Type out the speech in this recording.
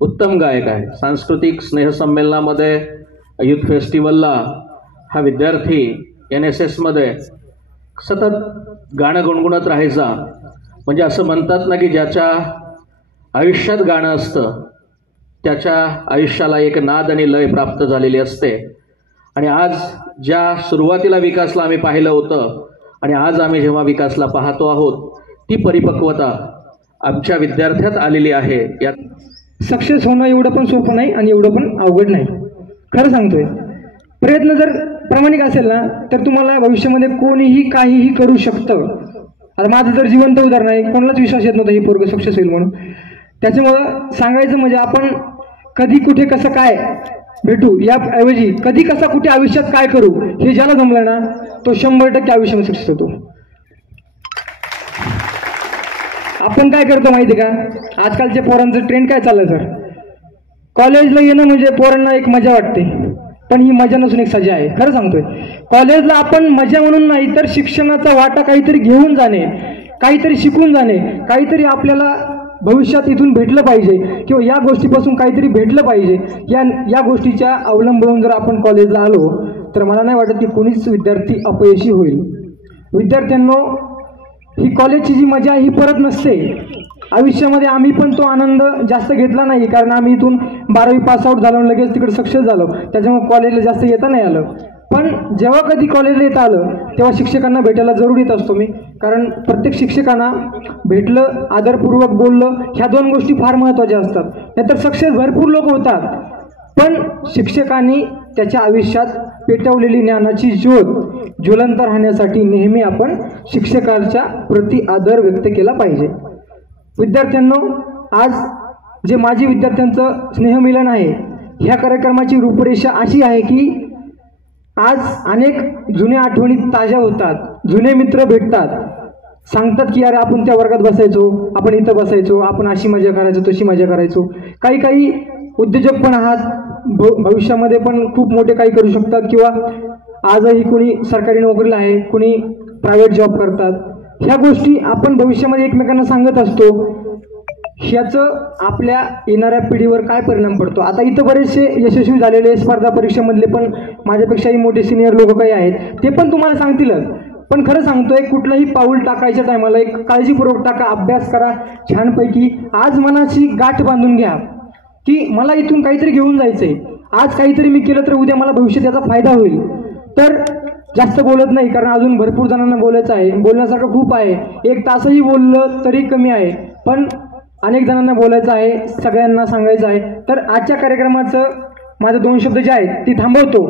उत्तम गायक आहे. सांस्कृतिक स्नेहसंमेलनामध्ये, युथ फेस्टिवलला हा विद्यार्थी NSS मध्ये सतत गाणं गुणगुणत राहायचा. म्हणजे असं म्हणतात ना की ज्याच्या आयुष्यात गाणं असतं त्याच्या आयुष्याला एक नाद आणि लय प्राप्त झालेली असते. आणि आज ज्या सुरुवातीला विकासला आम्ही पाहिलं होतं आणि आज आम्ही जेव्हा विकासला पाहतो आहोत ती परिपक्वता आमच्या विद्यार्थ्यात आलेली आहे. यात सक्सेस होणं एवढं पण सोपं नाही आणि एवढं पण अवघड नाही. खरं सांगतोय, प्रयत्न जर प्रामाणिक असेल ना तर तुम्हाला भविष्यामध्ये कोणीही काहीही करू शकतं. आता माझं जर जिवंत उदाहरण आहे, कोणालाच विश्वास येत नव्हता ही पोरग सक्सेस होईल म्हणून. त्याच्यामुळं सांगायचं म्हणजे आपण कधी कुठे कसं काय भेटू याऐवजी कधी कसा कुठे आयुष्यात काय करू हे ज्याला जमलं ना तो 100% आयुष्यामध्ये सक्सेस होतो. आपण काय करतो माहिती का, आजकालच्या पोरांचं ट्रेंड काय चाललं सर, कॉलेजला येणं म्हणजे पोरांना एक मजा वाटते, पण ही मजा नसून एक सजा आहे. खरं सांगतोय, कॉलेजला आपण मजा म्हणून नाही तर शिक्षणाचा वाटा काहीतरी घेऊन जाणे, काहीतरी शिकून जाणे, काहीतरी आपल्याला भविष्यात इथून भेटलं पाहिजे किंवा या गोष्टीपासून काहीतरी भेटलं पाहिजे या गोष्टीच्या अवलंबून जर आपण कॉलेजला आलो तर मला नाही वाटत की कोणीच विद्यार्थी अपयशी होईल. विद्यार्थ्यांनो, ही कॉलेजची जी मजा ही परत नसते आयुष्यामध्ये. आम्ही पण तो आनंद जास्त घेतला नाही कारण आम्ही इथून 12वी पासआउट झालो लगेच तिकडे सक्सेस झालो, त्याच्यामुळे कॉलेजला जास्त येता नाही आलं. पण जेव्हा कधी कॉलेजला येता आलं तेव्हा शिक्षकांना भेटायला जरूर येत असतो मी, कारण प्रत्येक शिक्षकांना भेटलं, आदरपूर्वक बोललं, ह्या 2 गोष्टी फार महत्त्वाच्या असतात. नाहीतर सक्सेस भरपूर लोक होतात, पण शिक्षकांनी त्याच्या आयुष्यात पेटवलेली ज्ञानाची ज्योत ज्वलंत राहण्यासाठी नेहमी आपण शिक्षकांच्या प्रति आदर व्यक्त केला पाहिजे. विद्यार्थ्यांनो, आज जे माजी विद्यार्थ्यांचं स्नेहमिलन आहे ह्या कार्यक्रमाची रूपरेषा अशी आहे की आज अनेक जुन्या आठवणी ताज्या होतात, जुने मित्र भेटतात, सांगतात की अरे आपण त्या वर्गात बसायचो, आपण इथं बसायचो, आपण अशी मजा करायचो, तशी मजा करायचो. काही उद्योजक पण आहात, भविष्यामध्ये पण खूप मोठे काही करू शकतात किंवा आजही कोणी सरकारी नोकरीला आहे, कोणी प्रायव्हेट जॉब करतात. ह्या गोष्टी आपण भविष्यामध्ये एकमेकांना सांगत असतो. ह्याचं आपल्या येणाऱ्या पिढीवर काय परिणाम पडतो. आता इथं बरेचसे यशस्वी झालेले स्पर्धा परीक्षेमधले पण माझ्यापेक्षाही मोठे सिनियर लोक काही आहेत, ते पण तुम्हाला सांगतीलच. पण खरं सांगतोय, कुठलंही पाऊल टाकायच्या टायमाला एक काळजीपूर्वक टाका, अभ्यास करा छानपैकी. आज मनाची गाठ बांधून घ्या की मला इथून काहीतरी घेऊन जायचंय, आज काहीतरी मी केलं तर उद्या मला भविष्यात याचा फायदा होईल. तर जास्त बोलत नाही कारण अजून भरपूर जणांना बोलायचं आहे, बोलण्यासारखं खूप आहे. 1 तासही बोललं तरी कमी आहे, पण अनेक जणांना बोलायचं आहे, सगळ्यांना सांगायचं आहे. तर आजच्या कार्यक्रमाचं माझे 2 शब्द जे आहेत ती थांबवतो.